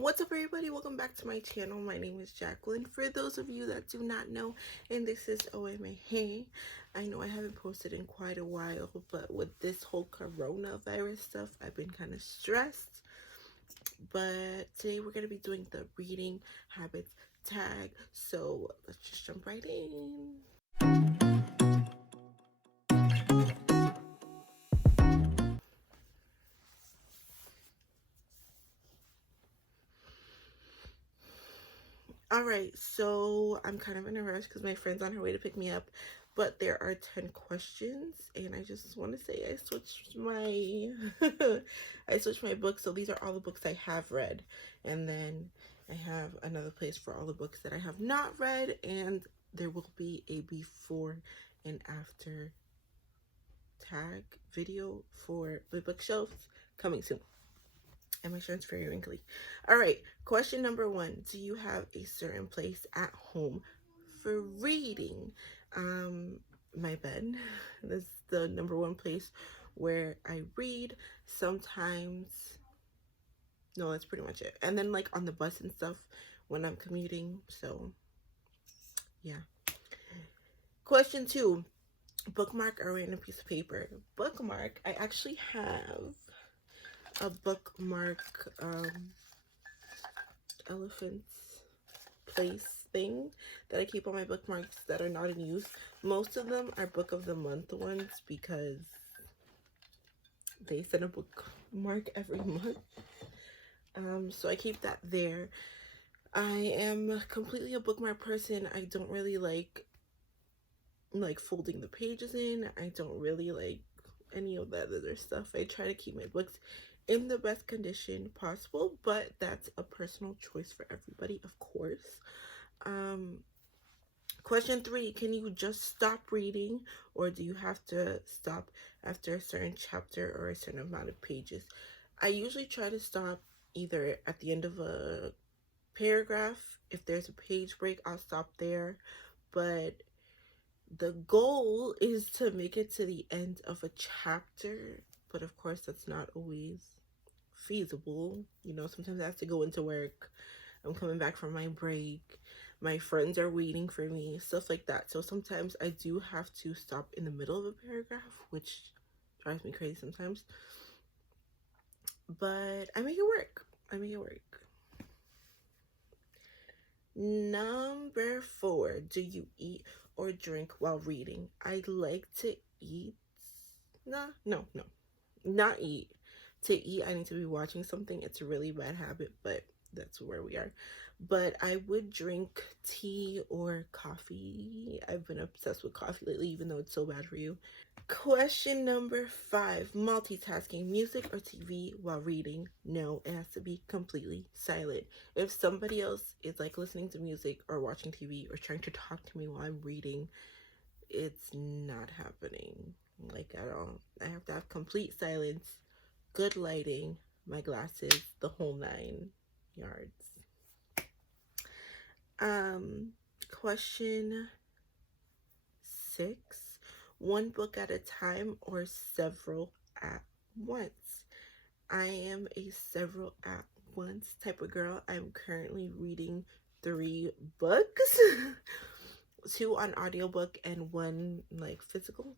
What's up, everybody? Welcome back to my channel. My name is Jacqueline. For those of you that do not know, and this is Emme. Hey, I know I haven't posted in quite a while, but with this whole coronavirus stuff, I've been kind of stressed. But today we're going to be doing the reading habits tag, so let's just jump right in. Alright, so I'm kind of in a rush because my friend's on her way to pick me up, but there are 10 questions, and I just want to say I switched my I switched my books, so these are all the books I have read, and then I have another place for all the books that I have not read, and there will be a before and after tag video for my bookshelves coming soon. And my shirt's very wrinkly. All right, question number 1. Do you have a certain place at home for reading? My bed. This is the number 1 place where I read. Sometimes, no, that's pretty much it. And then like on the bus and stuff when I'm commuting. So, yeah. Question 2. Bookmark or random piece of paper? Bookmark. I actually have a bookmark elephant's place thing that I keep on my bookmarks that are not in use. Most of them are book of the month ones because they send a bookmark every month. So I keep that there. I am completely a bookmark person. I don't really like folding the pages in. I don't really like any of that other stuff. I try to keep my books in the best condition possible, but that's a personal choice for everybody, of course. Question 3, can you just stop reading, or do you have to stop after a certain chapter or a certain amount of pages? I usually try to stop either at the end of a paragraph. If there's a page break, I'll stop there, but the goal is to make it to the end of a chapter, but of course that's not always feasible. You know, sometimes I have to go into work. I'm coming back from my break. My friends are waiting for me, stuff like that. So sometimes I do have to stop in the middle of a paragraph, which drives me crazy sometimes. But I make it work. Number 4, do you eat or drink while reading? I like to eat. No, not eat. To eat, I need to be watching something. It's a really bad habit, but that's where we are. But I would drink tea or coffee. I've been obsessed with coffee lately, even though it's so bad for you. Question number 5, multitasking, music or TV while reading? No, it has to be completely silent. If somebody else is like listening to music or watching TV or trying to talk to me while I'm reading, it's not happening, like, at all. I have to have complete silence, good lighting, my glasses, the whole 9 yards. Question 6, one book at a time or several at once? I am a several at once type of girl. I'm currently reading 3 books, 2 on audiobook and 1 like physical.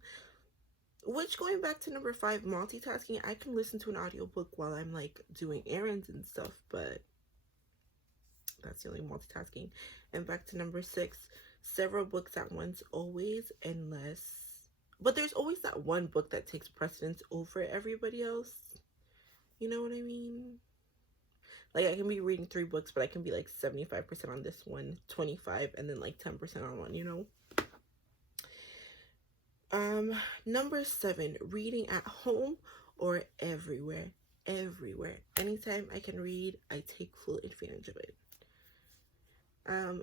Which, going back to number 5, multitasking, I can listen to an audiobook while I'm like doing errands and stuff, but that's the only multitasking. And back to number 6, several books at once, always, but there's always that one book that takes precedence over everybody else. You know what I mean? Like, I can be reading 3 books, but I can be like 75% on this one, 25, and then like 10% on one, you know? Number 7, reading at home or everywhere? Everywhere. Anytime I can read, I take full advantage of it.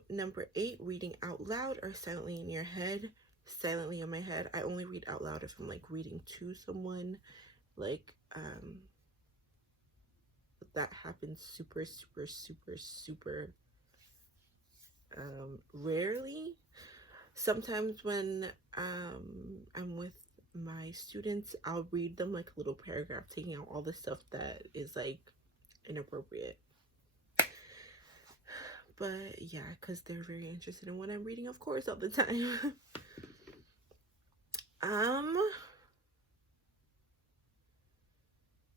Number 8, reading out loud or silently in your head? Silently in my head. I only read out loud if I'm like reading to someone. Like, that happens super rarely. Sometimes when I'm with my students, I'll read them like a little paragraph, taking out all the stuff that is like inappropriate. But yeah, because they're very interested in what I'm reading, of course, all the time.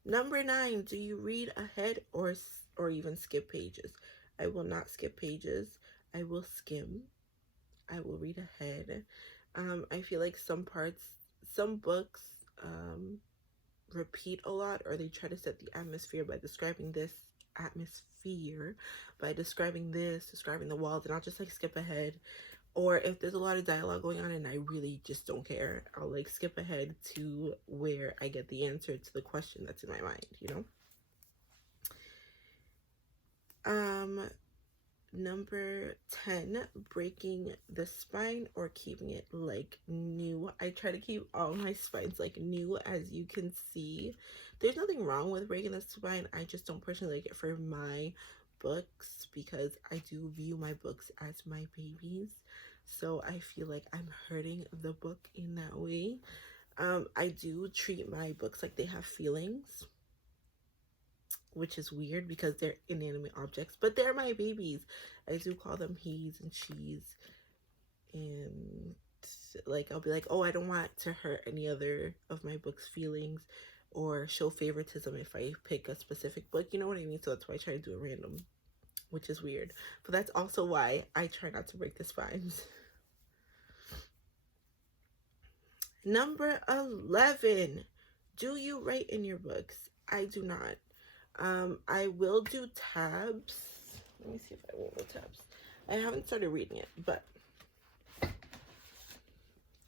Number 9, do you read ahead or even skip pages? I will not skip pages. I will skim. I will read ahead. I feel like some books repeat a lot, or they try to set the atmosphere by describing this describing the walls, and I'll just like skip ahead. Or if there's a lot of dialogue going on and I really just don't care, I'll like skip ahead to where I get the answer to the question that's in my mind, you know? Number 10, breaking the spine or keeping it like new. I try to keep all my spines like new, as you can see. There's nothing wrong with breaking the spine. I just don't personally like it for my books because I do view my books as my babies. So I feel like I'm hurting the book in that way. I do treat my books like they have feelings, which is weird because they're inanimate objects, but they're my babies. I do call them he's and she's, and like I'll be like, oh, I don't want to hurt any other of my book's feelings or show favoritism if I pick a specific book, you know what I mean? So that's why I try to do it random, which is weird, but that's also why I try not to break the spines. Number 11, do you write in your books? I do not. I will do tabs. Let me see if I will do tabs. I haven't started reading it, but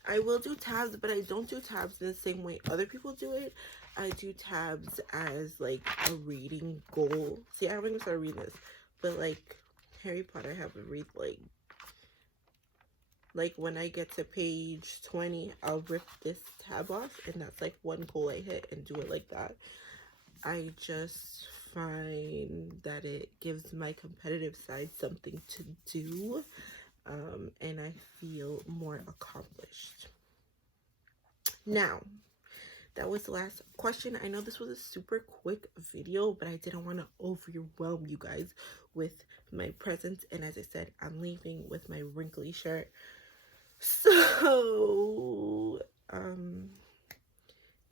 I will do tabs, but I don't do tabs in the same way other people do it. I do tabs as like a reading goal. See, I haven't even started reading this, but like Harry Potter, I have to read like when I get to page 20, I'll rip this tab off, and that's like one goal I hit, and do it like that. I just find that it gives my competitive side something to do, and I feel more accomplished. Now, that was the last question. I know this was a super quick video, but I didn't want to overwhelm you guys with my presence, and as I said, I'm leaving with my wrinkly shirt. So,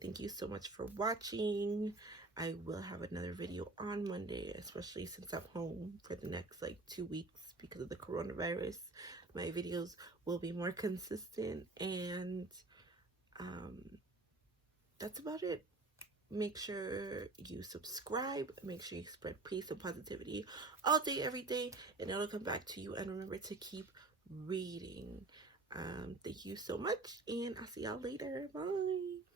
thank you so much for watching. I will have another video on Monday, especially since I'm home for the next like 2 weeks because of the coronavirus. My videos will be more consistent, and that's about it. Make sure you subscribe. Make sure you spread peace and positivity all day, every day, and it'll come back to you. And remember to keep reading. Thank you so much, and I'll see y'all later. Bye.